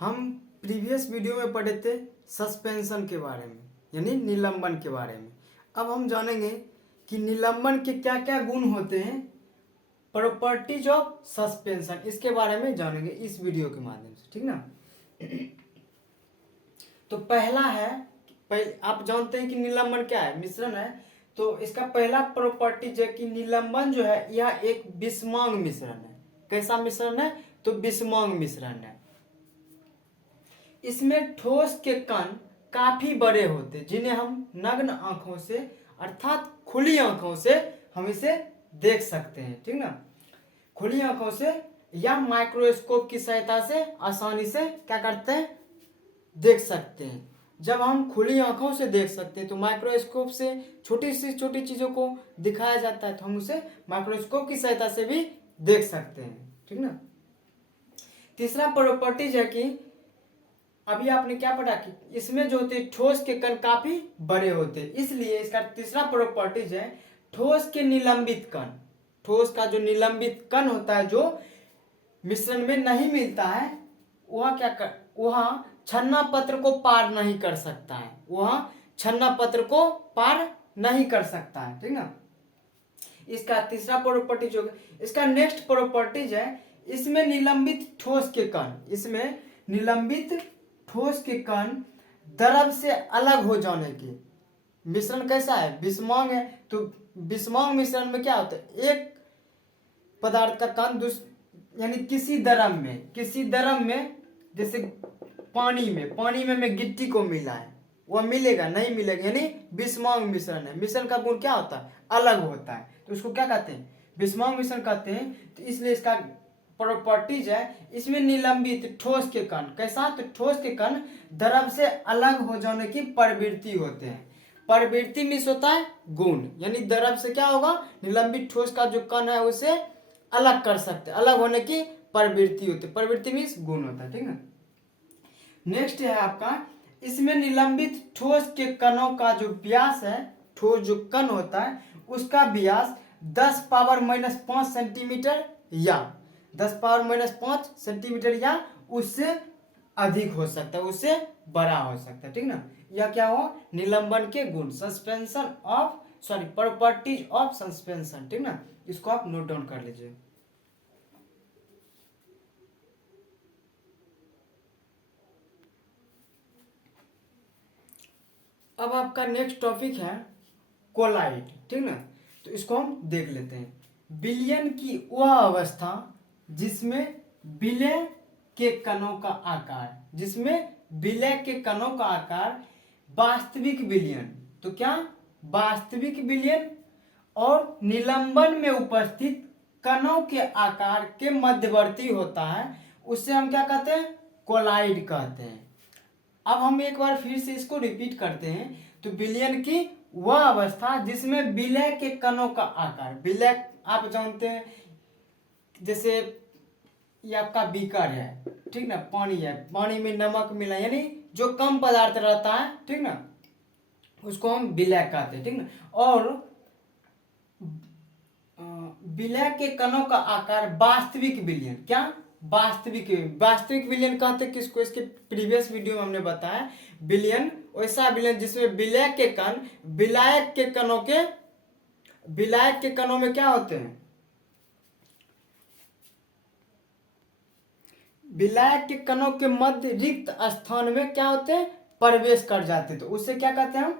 हम previous video में पढ़े थे सस्पेंशन के बारे में, यानी निलंबन के बारे में। अब हम जानेंगे कि निलंबन के क्या क्या गुण होते हैं, प्रॉपर्टीज ऑफ सस्पेंशन, इसके बारे में जानेंगे इस वीडियो के माध्यम से, ठीक ना। तो पहला है, आप जानते हैं कि निलंबन क्या है, मिश्रण है। तो इसका पहला प्रॉपर्टीज है कि निलंबन जो है यह एक विषमांग मिश्रण है। कैसा मिश्रण है? तो विषमांग मिश्रण है। इसमें ठोस के कण काफी बड़े होते हैं, जिन्हें हम नग्न आंखों से अर्थात खुली आंखों से हम इसे देख सकते हैं, ठीक ना। खुली आंखों से या माइक्रोस्कोप की सहायता से आसानी से क्या करते हैं, देख सकते हैं। जब हम खुली आंखों से देख सकते हैं तो माइक्रोस्कोप से छोटी सी छोटी चीजों को दिखाया जाता है, तो हम उसे माइक्रोस्कोप की सहायता से भी देख सकते हैं, ठीक ना। तीसरा प्रॉपर्टीज है कि अभी आपने क्या पढ़ा कि इसमें जो होते ठोस के कण काफी बड़े होते, इसलिए इसका तीसरा प्रॉपर्टीज है ठोस के निलंबित कण। ठोस का जो निलंबित कण होता है जो मिश्रण में नहीं मिलता है, वह छन्ना पत्र को पार नहीं कर सकता है, वह छन्ना पत्र को पार नहीं कर सकता है, ठीक ना। इसका तीसरा प्रॉपर्टीज होगा। इसका नेक्स्ट प्रॉपर्टीज है इसमें निलंबित ठोस के कण, इसमें निलंबित ठोस के कण द्रव से अलग हो जाने के। मिश्रण कैसा है? विषमांग है। तो विषमांग मिश्रण में क्या होता है, एक पदार्थ का कण यानी किसी द्रव में जैसे पानी में मैं गिट्टी को मिला है, वह मिलेगा नहीं मिलेगा, यानी विषमांग मिश्रण है। मिश्रण का गुण क्या होता है? अलग होता है, तो उसको क्या कहते हैं? विषमांग मिश्रण कहते हैं। तो इसलिए इसका प्रॉपर्टीज है इसमें निलंबित ठोस के कण। कैसा? तो ठोस के कण द्रव से अलग हो जाने की प्रवृत्ति होते हैं। प्रवृत्ति मीन्स होता है गुण, यानी द्रव से क्या होगा, निलंबित ठोस का जो कण है उसे अलग कर सकते, अलग होने की प्रवृत्ति होती है। प्रवृत्ति मीन्स गुण होता है, ठीक है। नेक्स्ट है आपका, इसमें निलंबित ठोस के कणों का जो व्यास है, ठोस जो कण होता है उसका व्यास 10⁻⁻5 सेंटीमीटर या 10⁻⁻5 सेंटीमीटर या उससे अधिक हो सकता है, उससे बड़ा हो सकता है, ठीक ना। यह क्या हो, निलंबन के गुण, प्रॉपर्टीज ऑफ सस्पेंशन, ठीक ना। इसको आप नोट डाउन कर लीजिए। अब आपका नेक्स्ट टॉपिक है कोलाइड, ठीक ना। तो इसको हम देख लेते हैं। विलयन की वह अवस्था जिसमें विलय के कणों का आकार, वास्तविक विलयन, तो क्या वास्तविक विलयन और निलंबन में उपस्थित कणों के आकार के मध्यवर्ती होता है, उससे हम क्या कहते हैं? कोलाइड कहते हैं। अब हम एक बार फिर से इसको रिपीट करते हैं। तो विलयन की वह अवस्था जिसमें विलय के कणों का आकार, विलय आप जानते हैं, जैसे ये आपका बीकर है, ठीक ना, पानी है, पानी में नमक मिला, यानी जो कम पदार्थ रहता है, ठीक ना, उसको हम विलय कहते हैं, ठीक ना। और विलय के कणों का आकार वास्तविक विलयन, क्या वास्तविक विलयन कहते हैं किसको? इसके प्रीवियस वीडियो में हमने बताया विलयन वैसा विलयन जिसमें विलय के कण विलायक के कणों में क्या होते हैं, विलायक के कणों के मध्य रिक्त स्थान में क्या होते हैं, प्रवेश कर जाते, तो उससे क्या कहते हैं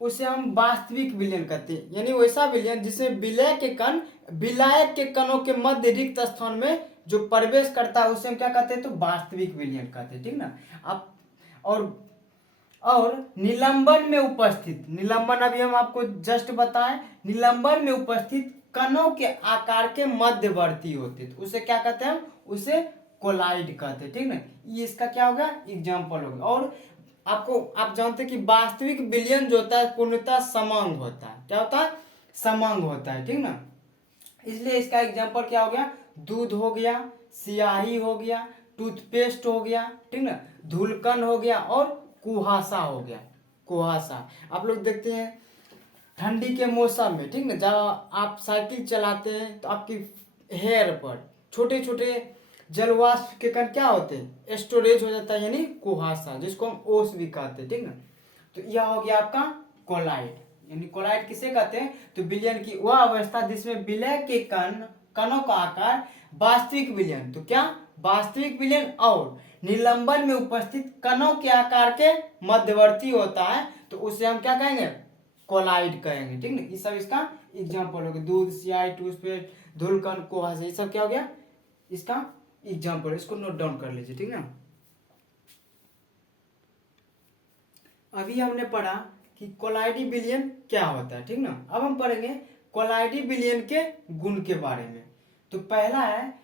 उसे हम वास्तविक विलयन कहते हैं। यानी वैसा विलयन जिसमें विलय के कण विलायक के कणों के मध्य रिक्त स्थान में जो प्रवेश करता है उसे हम क्या कहते हैं, तो वास्तविक विलयन कहते हैं, ठीक ना। अब और निलंबन में उपस्थित, निलंबन अभी हम आपको जस्ट बताएं, निलंबन में उपस्थित कणों के आकार के मध्यवर्ती होते, तो उसे क्या कहते हैं, उसे कोलाइड कहते हैं, ठीक ना। ये इसका क्या होगा, एग्जाम्पल होगा। और आप जानते हैं कि वास्तविक विलयन जो होता है पूर्णतः समांग होता है। क्या होता है? समांग होता है, ठीक ना। इसलिए इसका एग्जाम्पल क्या हो गया, दूध हो गया, स्याही हो गया, टूथपेस्ट हो गया, ठीक ना, धूलकण हो गया और कुहासा हो गया। कुहासा आप लोग देखते हैं ठंडी के मौसम में, ठीक ना, जब आप साइकिल चलाते हैं तो आपकी हेयर पर छोटे छोटे जलवाष्प के कण क्या होते हैं, स्टोरेज हो जाता है यानी कुहासा, जिसको हम ओस भी कहते हैं, ठीक ना। तो यह हो गया आपका कोलाइड, यानी कोलाइड किसे कहते हैं, तो विलयन की वह अवस्था जिसमें विलय के कणों का आकार वास्तविक विलयन, तो क्या वास्तविक विलयन और निलंबन में उपस्थित कणों के आकार के मध्यवर्ती होता है, तो उसे हम क्या कहेंगे, कोलाइड कहेंगे, ठीक ना। ये सब इसका एग्जाम्पल हो गया, दूध, सियाई, टूथपेस्ट, धूलकण, कुहासा, ये सब क्या हो गया इसका एग्जाम्पल, इसको नोट डाउन कर लीजिए, ठीक ना। अभी हमने पढ़ा कि कोलाइडी विलयन क्या होता है, ठीक ना। अब हम पढ़ेंगे कोलाइडी विलयन के गुण के बारे में। तो पहला है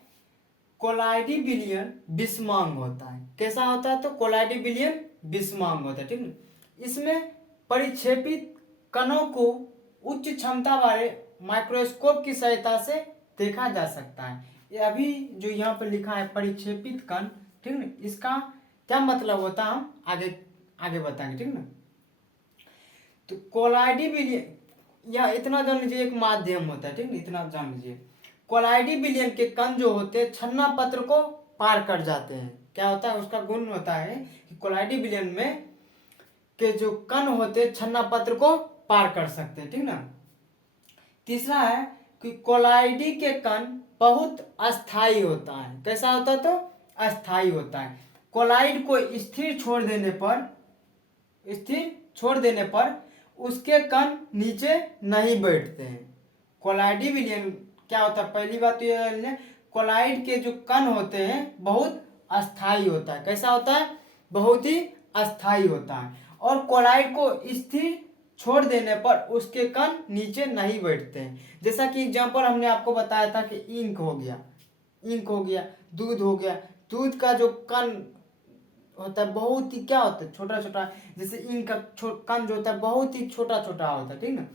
कोलाइडी विलयन विषमांग होता है। कैसा होता है, तो कोलाइडी विलयन विषमांग होता है, ठीक ना। इसमें परिक्षेपित कणों को उच्च क्षमता वाले माइक्रोस्कोप की सहायता से देखा जा सकता है। ये अभी जो यहाँ पर लिखा है परिक्षेपित कण, ठीक ना, इसका क्या मतलब होता है हम आगे आगे बताएंगे, ठीक ना। तो कोलाइडी विलयन या इतना जान लीजिए एक माध्यम होता है, ठीक ना, इतना जान लीजिए। कोलाइडी विलयन के कण जो होते हैं छन्ना पत्र को पार कर जाते हैं। क्या होता है, उसका गुण होता है कि कोलाइडी विलयन में के जो कण होते हैं छन्ना पत्र को पार कर सकते हैं, ठीक ना। तीसरा है कि कोलाइडी के कण बहुत अस्थाई होता है। कैसा होता है, तो अस्थाई होता है। कोलाइड को स्थिर छोड़ देने पर उसके कण नीचे नहीं बैठते हैं। कोलाइडी विलयन क्या होता है, पहली बात तो यह है कोलाइड के जो कण होते हैं बहुत अस्थाई होता है। कैसा होता है, बहुत ही अस्थाई होता है। और कोलाइड को स्थिर छोड़ देने पर उसके कण नीचे नहीं बैठते हैं। जैसा कि एग्जांपल हमने आपको बताया था कि इंक हो गया, दूध हो गया। दूध का जो कण होता है बहुत ही क्या होता है, छोटा छोटा, जैसे इंक का कण जो होता है बहुत ही छोटा छोटा होता है, ठीक ना।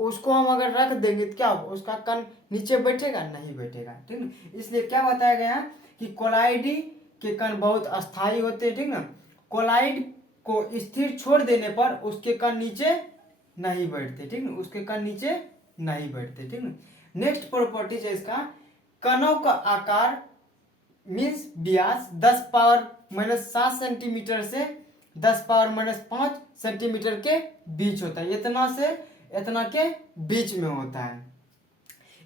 उसको हम अगर रख देंगे तो क्या होगा, उसका कण नीचे बैठेगा, नहीं बैठेगा, ठीक ना। इसलिए क्या बताया गया कि कोलाइडी के कण बहुत अस्थाई होते हैं, ठीक ना। कोलाइड को स्थिर छोड़ देने पर उसके कण नीचे नहीं बैठते, ठीक ना, उसके कण नीचे नहीं बैठते, ठीक ना। नेक्स्ट प्रॉपर्टीज है इसका, कणों का आकार मीन्स व्यास 10⁻⁻7 सेंटीमीटर से 10⁻⁻5 सेंटीमीटर के बीच होता है। इतना के बीच में होता है।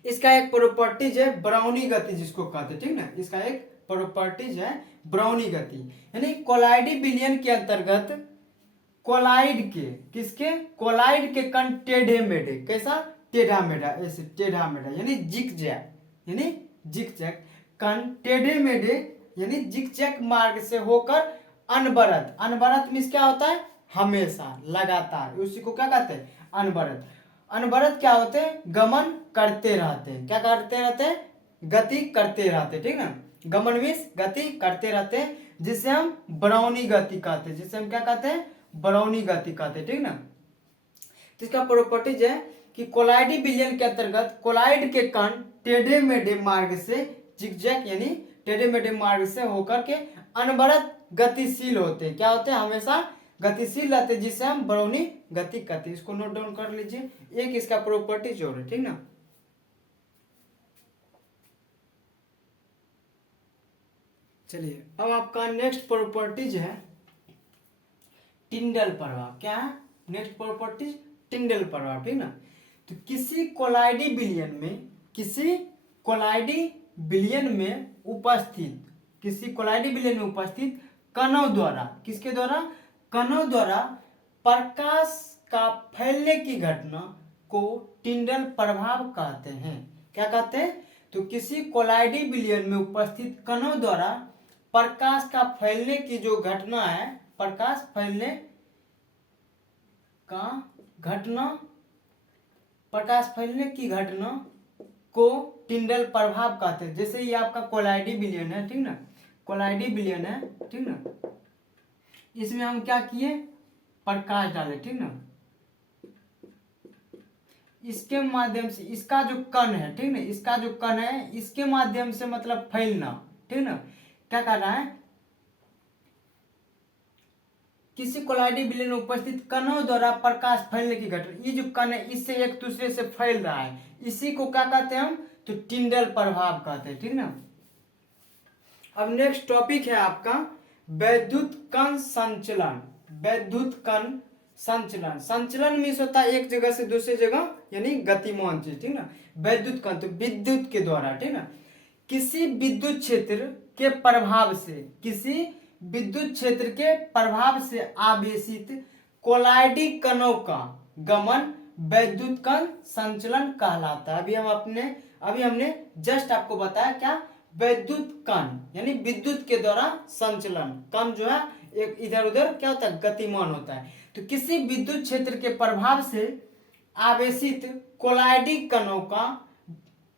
इसका एक प्रॉपर्टीज है ब्राउनी गति, जिसको कहते हैं, ठीक ना। इसका एक प्रॉपर्टीज है ब्राउनी गति, यानी कोलाइडी विलयन के अंतर्गत कोलाइड के कण टेढ़े मेढ़े, कैसा, टेढ़ा मेढ़ा, ऐसे टेढ़ा मेढ़ा यानी जिगजैग कण टेढ़े मेढ़े यानी जिगजैग मार्ग से होकर अनवरत मीन्स क्या होता है, हमेशा, लगातार, उसी को क्या कहते हैं, अनवरत क्या होते हैं, गमन करते रहते हैं। क्या करते रहते हैं, गति करते रहते, ठीक ना। गमन मीन्स गति करते रहते हैं, जिसे हम ब्राउनी गति कहते हैं, जिसे हम क्या कहते हैं, ब्राउनी गति कहते हैं, ठीक ना। तो इसका प्रॉपर्टीज है कि कोलाइडी विलयन के अंतर्गत कोलाइड के कण टेढ़े मेढ़े मार्ग से जिगजैग यानी टेढ़े मेढ़े मार्ग से होकर के अनवरत गतिशील होते हैं। क्या होते हैं, हमेशा गतिशील रहते हैं, जिसे हम ब्राउनी गति कहते हैं। इसको नोट डाउन कर लीजिए, एक इसका प्रॉपर्टीज और है, ठीक ना। चलिए अब आपका नेक्स्ट प्रॉपर्टीज है टिंडल प्रभाव। क्या है नेक्स्ट प्रॉपर्टीज, टिंडल प्रभाव, ठीक ना। तो किसी कोलाइडी विलयन में उपस्थित कणों द्वारा, किसके द्वारा, कणों द्वारा प्रकाश का फैलने की घटना को टिंडल प्रभाव कहते हैं। क्या कहते हैं, तो किसी कोलाइडी विलयन में उपस्थित कणों द्वारा प्रकाश का फैलने की जो घटना है, प्रकाश फैलने की घटना को टिंडल प्रभाव कहते हैं। जैसे ये आपका कोलाइडी विलयन है, ठीक ना, कोलाइडी विलयन है, ठीक ना। इसमें हम क्या किए, प्रकाश डाले, ठीक ना। इसके माध्यम से इसका जो कण है, ठीक ना, इसका जो कण है इसके माध्यम से मतलब फैलना, ठीक ना। क्या कर रहा है, किसी कोलाइडी विलयन में उपस्थित कणों द्वारा प्रकाश फैलने की घटना, ये जो कण है इससे एक दूसरे से फैल रहा है, इसी को क्या कहते हैं हम, तो टिंडल प्रभाव कहते हैं, ठीक ना। अब नेक्स्ट टॉपिक है आपका वैद्युत कण संचलन। वैद्युत कण संचलन, संचलन मीन्स होता है एक जगह से दूसरी जगह, यानी गतिमान चीज, ठीक ना। वैद्युत कण तो विद्युत के द्वारा, ठीक ना। किसी विद्युत क्षेत्र के प्रभाव से, किसी विद्युत क्षेत्र के प्रभाव से आवेशित कोलाइडी कणों का गमन वैद्युत कण संचलन कहलाता है। अभी हमने जस्ट आपको बताया क्या, वैद्युत कण यानी विद्युत के द्वारा संचलन। कण जो है एक इधर उधर क्या होता है, गतिमान होता है। तो किसी विद्युत क्षेत्र के प्रभाव से आवेशित कोलाइडी कणों का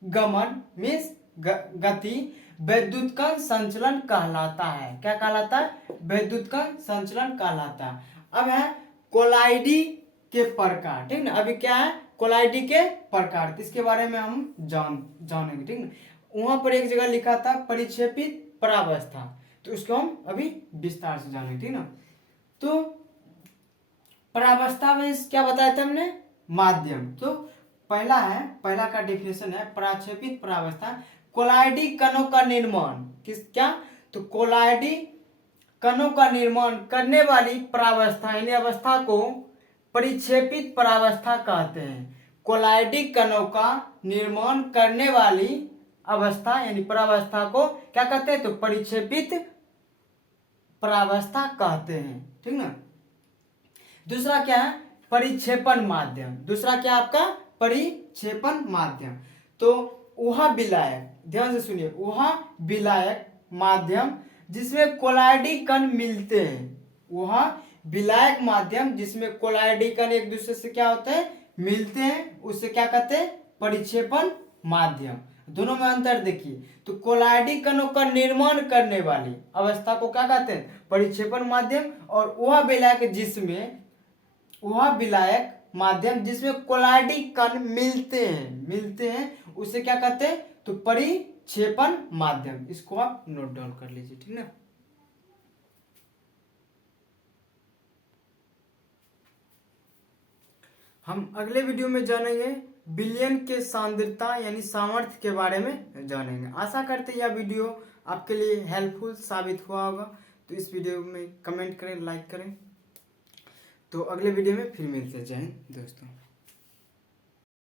गमन मीन्स गति वैद्युत कण संचलन कहलाता है। क्या कहलाता है, वैद्युत कण संचलन कहलाता है। अब है कोलाइडी के प्रकार, ठीक ना। अभी क्या है, कोलाइडी के प्रकार, तो इसके बारे में हम जानेंगे, ठीक ना। वहां पर एक जगह लिखा था परिक्षेपित परावस्था, तो उसको हम अभी विस्तार से जानेंगे, ठीक ना। तो परावस्था में क्या बताया था हमने, माध्यम। तो पहला का डेफिनेशन है प्रक्षेपित परावस्था, कोलाइडी कणों का निर्माण क्या, तो कोलाइडी कणों का निर्माण करने वाली परावस्था यानी अवस्था को परिक्षेपित परावस्था कहते हैं। कोलाइडी कणों का निर्माण करने वाली अवस्था यानी परावस्था को क्या कहते हैं, तो परिक्षेपित परावस्था कहते हैं, ठीक ना। दूसरा क्या है, परिक्षेपण माध्यम। दूसरा क्या आपका, परिक्षेपण माध्यम। तो वह विलायक, ध्यान से सुनिए, वह विलायक माध्यम जिसमें कोलाइडी कण मिलते हैं, वह विलायक माध्यम जिसमें कोलाइडी कण एक दूसरे से क्या होते हैं, मिलते हैं, उससे क्या कहते हैं, परिक्षेपण माध्यम। दोनों में अंतर देखिए, तो कोलाइडी कणों का निर्माण करने वाली अवस्था को क्या कहते हैं, परिक्षेपण माध्यम। और वह विलायक माध्यम जिसमें कोलाइडी कण मिलते हैं उसे क्या कहते हैं, तो परिक्षेपण माध्यम। इसको आप नोट डाउन कर लीजिए, ठीक ना। हम अगले वीडियो में जानेंगे विलयन के सांद्रता यानी सामर्थ्य के बारे में जानेंगे। आशा करते हैं यह वीडियो आपके लिए हेल्पफुल साबित हुआ होगा। तो इस वीडियो में कमेंट करें, लाइक करें। तो अगले वीडियो में फिर मिलते हैं। जय हिंद दोस्तों।